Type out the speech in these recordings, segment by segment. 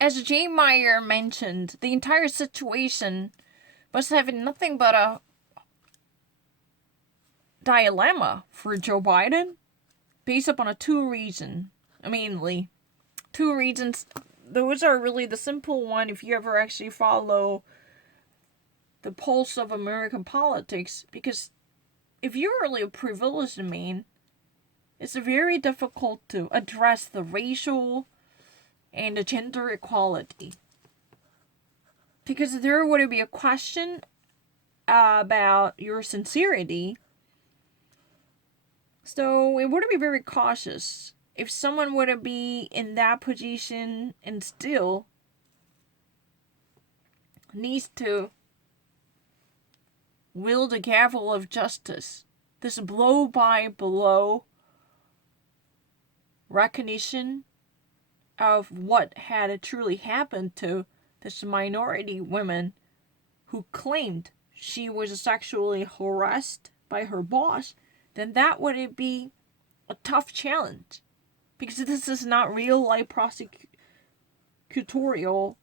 As Jane Meyer mentioned, the entire situation was having nothing but a dilemma for Joe Biden based upon a two reason, mainly. Two reasons. Those are really the simple one if you ever actually follow the pulse of American politics, because if you're really a privileged man, it's very difficult to address the racial and the gender equality. Because there would be a question about your sincerity. So it would be very cautious if someone would be in that position and still needs to wield the gavel of justice. This blow by blow recognition of what had truly happened to this minority woman who claimed she was sexually harassed by her boss, then that would be a tough challenge. Because this is not real life prosecutorial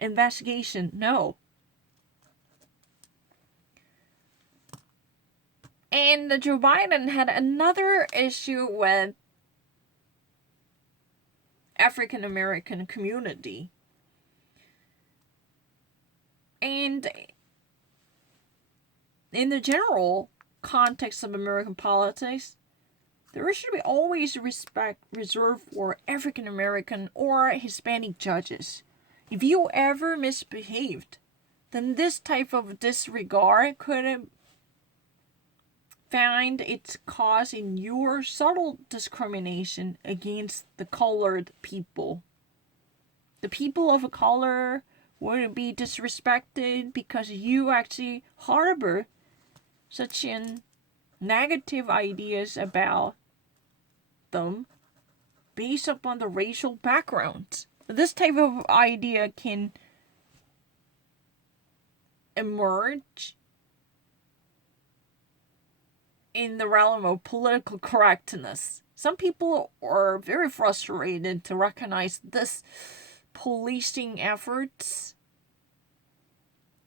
investigation, no. And Joe Biden had another issue with African American community. And in the general context of American politics, there should be always respect reserved for African American or Hispanic judges. If you ever misbehaved, then this type of disregard could find its cause in your subtle discrimination against the colored people. The people of color would be disrespected because you actually harbor such negative ideas about them based upon the racial backgrounds. This type of idea can emerge in the realm of political correctness. Some people are very frustrated to recognize this policing efforts.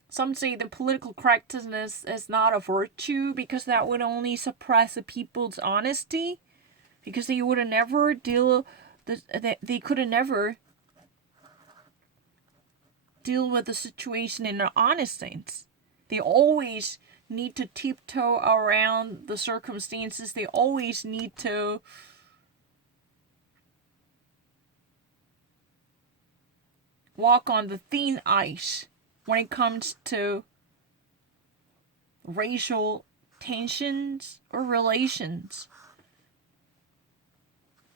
Some say the political correctness is not a virtue because that would only suppress the people's honesty, because they would never they could never deal with the situation in an honest sense. They always need to tiptoe around the circumstances. They always need to walk on the thin ice when it comes to racial tensions or relations.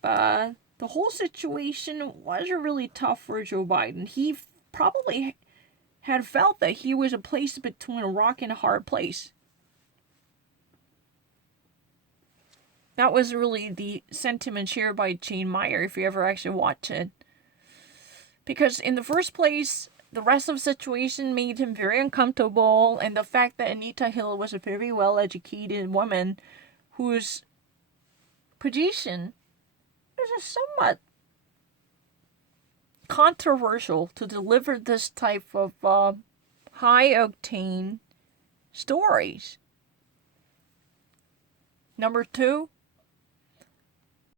But the whole situation was really tough for Joe Biden. He probably had felt that he was placed between a rock and a hard place. That was really the sentiment shared by Jane Meyer, if you ever actually watch it. Because in the first place, the rest of the situation made him very uncomfortable, and the fact that Anita Hill was a very well-educated woman whose position is somewhat controversial to deliver this type of high-octane stories. Number two,